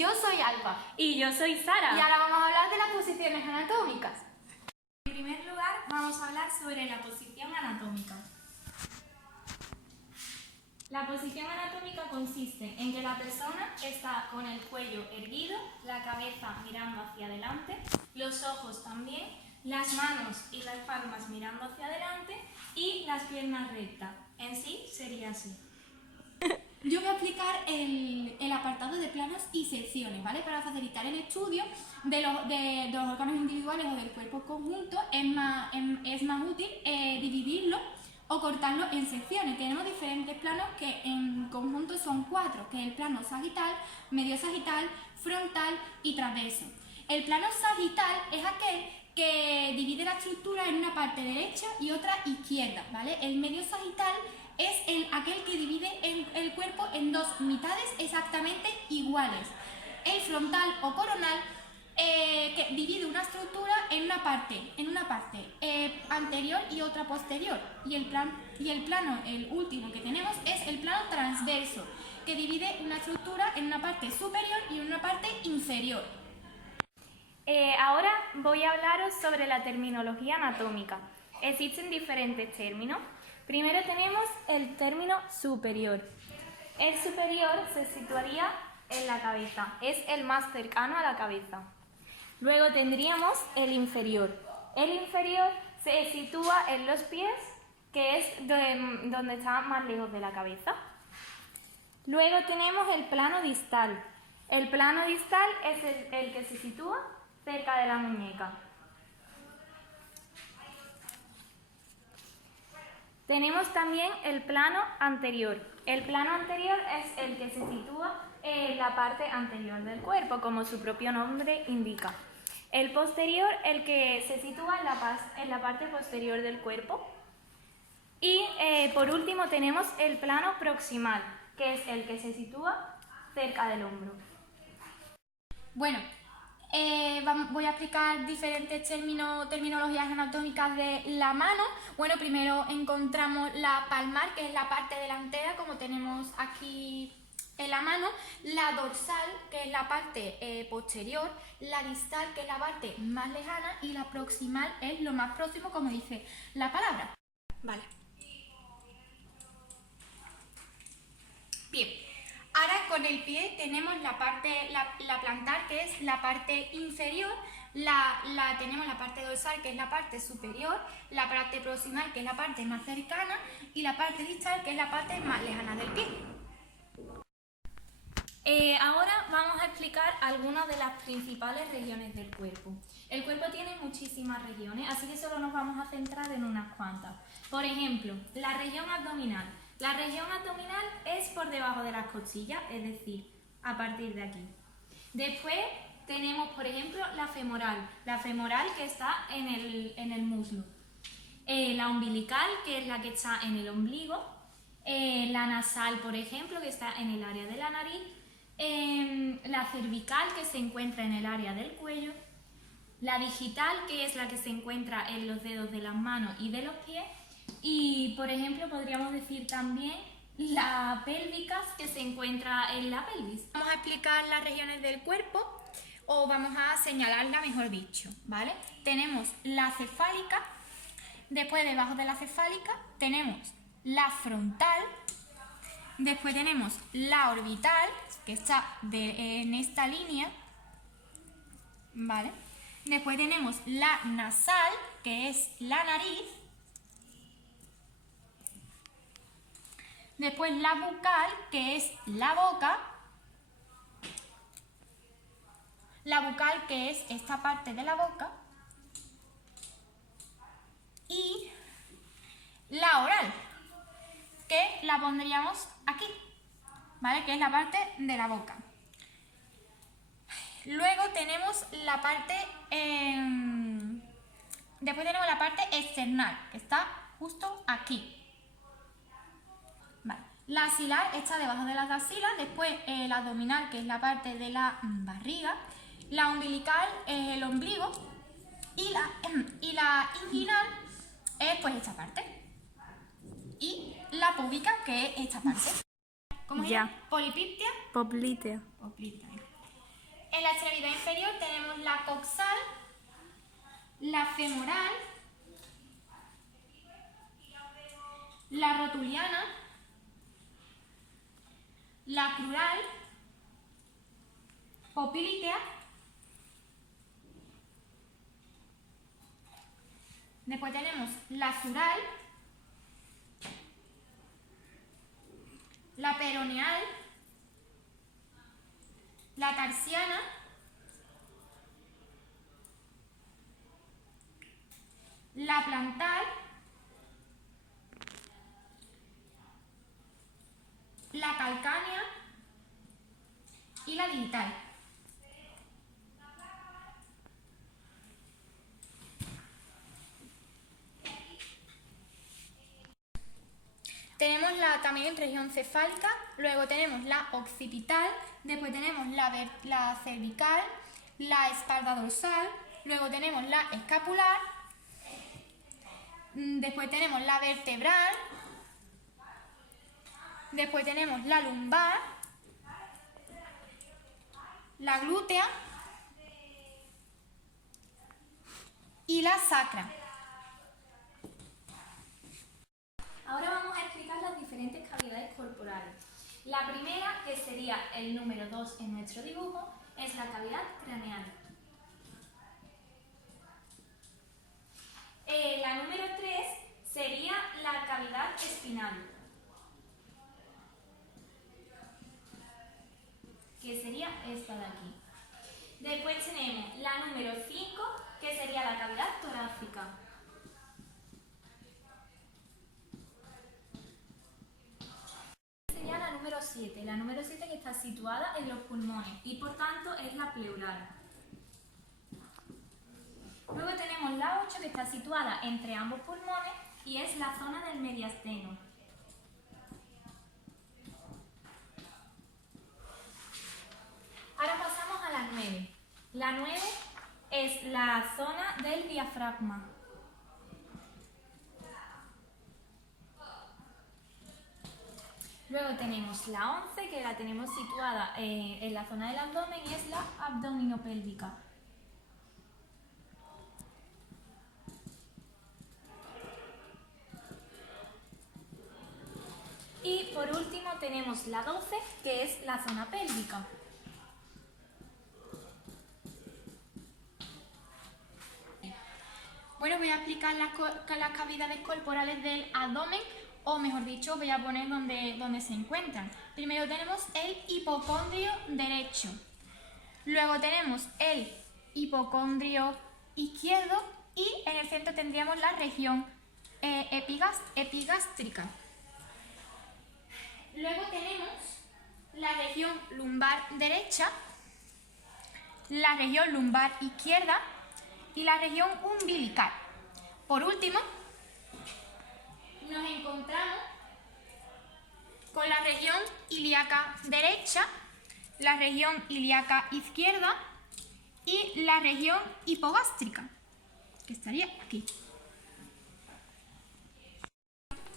Yo soy Alba. Y yo soy Sara. Y ahora vamos a hablar de las posiciones anatómicas. En primer lugar, vamos a hablar sobre la posición anatómica. La posición anatómica consiste en que la persona está con el cuello erguido, la cabeza mirando hacia adelante, los ojos también, las manos y las palmas mirando hacia adelante y las piernas rectas. En sí sería así. Yo voy a explicar el apartado de planos y secciones, ¿vale? Para facilitar el estudio de los órganos individuales o del cuerpo conjunto es más útil dividirlo o cortarlo en secciones. Tenemos diferentes planos que en conjunto son 4, que es el plano sagital, medio sagital, frontal y transverso. El plano sagital es aquel que divide la estructura en una parte derecha y otra izquierda, ¿vale? El medio sagital es aquel que divide el cuerpo en dos mitades exactamente iguales. El frontal o coronal que divide una estructura en una parte anterior y otra posterior. Y el plano, el último que tenemos, es el plano transverso, que divide una estructura en una parte superior y en una parte inferior. Ahora voy a hablaros sobre la terminología anatómica. Existen diferentes términos. Primero tenemos el término superior. El superior se situaría en la cabeza, es el más cercano a la cabeza. Luego tendríamos el inferior. El inferior se sitúa en los pies, que es donde está más lejos de la cabeza. Luego tenemos el plano distal. El plano distal es el que se sitúa cerca de la muñeca. Tenemos también el plano anterior. El plano anterior es el que se sitúa en la parte anterior del cuerpo, como su propio nombre indica. El posterior, el que se sitúa en la parte posterior del cuerpo. Y por último tenemos el plano proximal, que es el que se sitúa cerca del hombro. Bueno, voy a explicar diferentes terminologías anatómicas de la mano. Bueno, primero encontramos la palmar, que es la parte delantera, como tenemos aquí en la mano, la dorsal, que es la parte posterior, la distal, que es la parte más lejana, y la proximal es lo más próximo, como dice la palabra. Vale. Bien. Ahora con el pie tenemos la plantar, que es la parte inferior, tenemos la parte dorsal, que es la parte superior, la parte proximal, que es la parte más cercana, y la parte distal, que es la parte más lejana del pie. Ahora vamos a explicar algunas de las principales regiones del cuerpo. El cuerpo tiene muchísimas regiones, así que solo nos vamos a centrar en unas cuantas. Por ejemplo, la región abdominal. La región abdominal es por debajo de las costillas, es decir, a partir de aquí. Después tenemos, por ejemplo, la femoral que está en el muslo. La umbilical, que es la que está en el ombligo. La nasal, por ejemplo, que está en el área de la nariz. La cervical, que se encuentra en el área del cuello. La digital, que es la que se encuentra en los dedos de las manos y de los pies. Y, por ejemplo, podríamos decir también la pélvica, que se encuentra en la pelvis. Vamos a explicar las regiones del cuerpo, o vamos a señalarla, mejor dicho, ¿vale? Tenemos la cefálica, después debajo de la cefálica tenemos la frontal, después tenemos la orbital, que está en esta línea, ¿vale? Después tenemos la nasal, que es la nariz. Después la bucal, que es la boca. La bucal, que es esta parte de la boca. Y la oral, que la pondríamos aquí, ¿vale? Que es la parte de la boca. Luego tenemos la parte... Después tenemos la parte external, que está justo aquí. Vale. La axilar está debajo de las axilas, después la abdominal, que es la parte de la barriga, la umbilical es el ombligo y la inguinal es pues esta parte, y la púbica, que es esta parte. ¿Cómo se llama? Polipiptia. Poplitea. Poplitea. En la extremidad inferior tenemos la coxal, la femoral, la rotuliana, la crural, poplítea, después tenemos la sural, la peroneal, la tarsiana, la plantar, la calcánea y la digital. Tenemos también región cefálica, luego tenemos la occipital, después tenemos la cervical, la espalda dorsal, luego tenemos la escapular, después tenemos la vertebral, después tenemos la lumbar, la glútea y la sacra. Ahora vamos a explicar las diferentes cavidades corporales. La primera, que sería el número 2 en nuestro dibujo, es la cavidad craneal. La número 3 sería la cavidad espinal, que sería esta de aquí. Después tenemos la número 5, que sería la cavidad torácica. Sería la número 7. La número 7 que está situada en los pulmones y por tanto es la pleural. Luego tenemos la 8 que está situada entre ambos pulmones y es la zona del mediasteno. Ahora pasamos a la 9. La 9 es la zona del diafragma. Luego tenemos la 11, que la tenemos situada en la zona del abdomen y es la abdominopélvica. Y por último tenemos la 12, que es la zona pélvica. Bueno, voy a explicar las cavidades corporales del abdomen, o mejor dicho, voy a poner donde se encuentran. Primero tenemos el hipocondrio derecho. Luego tenemos el hipocondrio izquierdo y en el centro tendríamos la región epigástrica. Luego tenemos la región lumbar derecha, la región lumbar izquierda y la región umbilical. Por último, nos encontramos con la región ilíaca derecha, la región ilíaca izquierda y la región hipogástrica, que estaría aquí.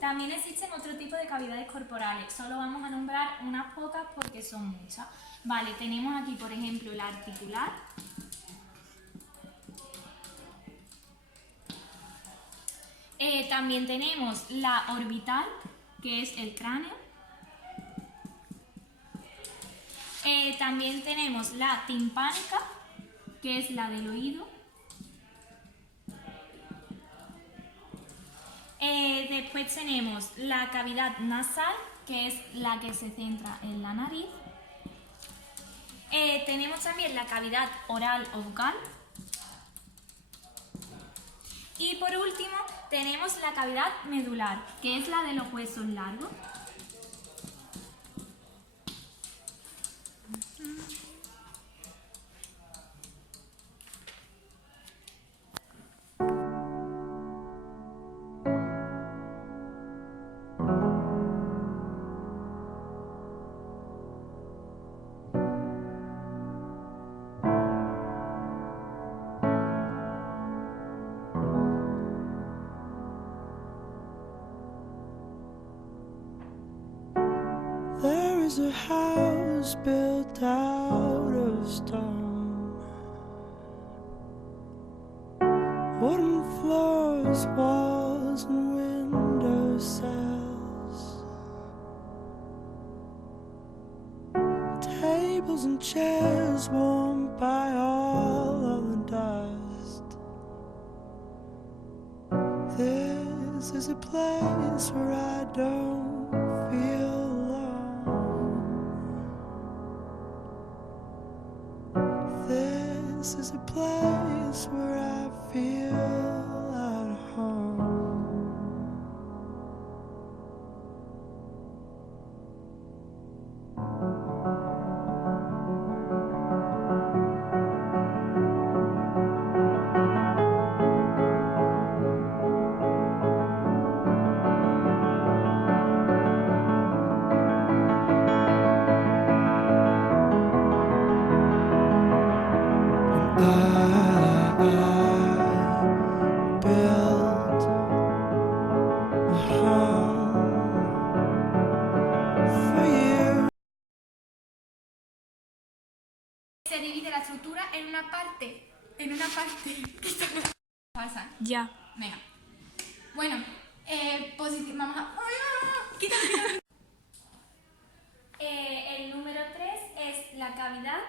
También existen otro tipo de cavidades corporales, solo vamos a nombrar unas pocas porque son muchas. Vale, tenemos aquí por ejemplo la articular, también tenemos la orbital, que es el cráneo, también tenemos la timpánica, que es la del oído, después tenemos la cavidad nasal, que es la que se centra en la nariz, tenemos también la cavidad oral o bucal y por último tenemos la cavidad medular, que es la de los huesos largos. There is a house built out of stone. wooden floors, walls, and window sills, tables and chairs warmed by all of the dust. This is a place where I don't feel alone. This is a place where I feel at home. I built a home for you. Se divide la estructura en una parte. Pasa. Ya. Venga. Bueno, vamos a. Quítame. El número 3 es la cavidad.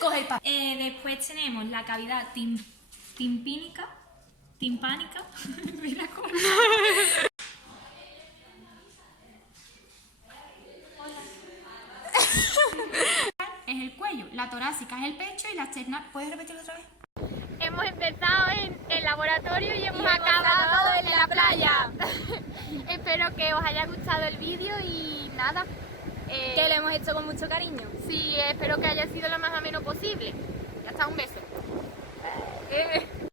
Coge el papel. Después tenemos la cavidad timpánica. Mira cómo. Es el cuello, la torácica es el pecho y la externa. ¿Puedes repetirlo otra vez? Hemos empezado en el laboratorio y hemos acabado en la playa. Espero que os haya gustado el vídeo y nada. Que lo hemos hecho con mucho cariño. Sí, espero que haya sido lo más ameno posible. Ya está, un beso.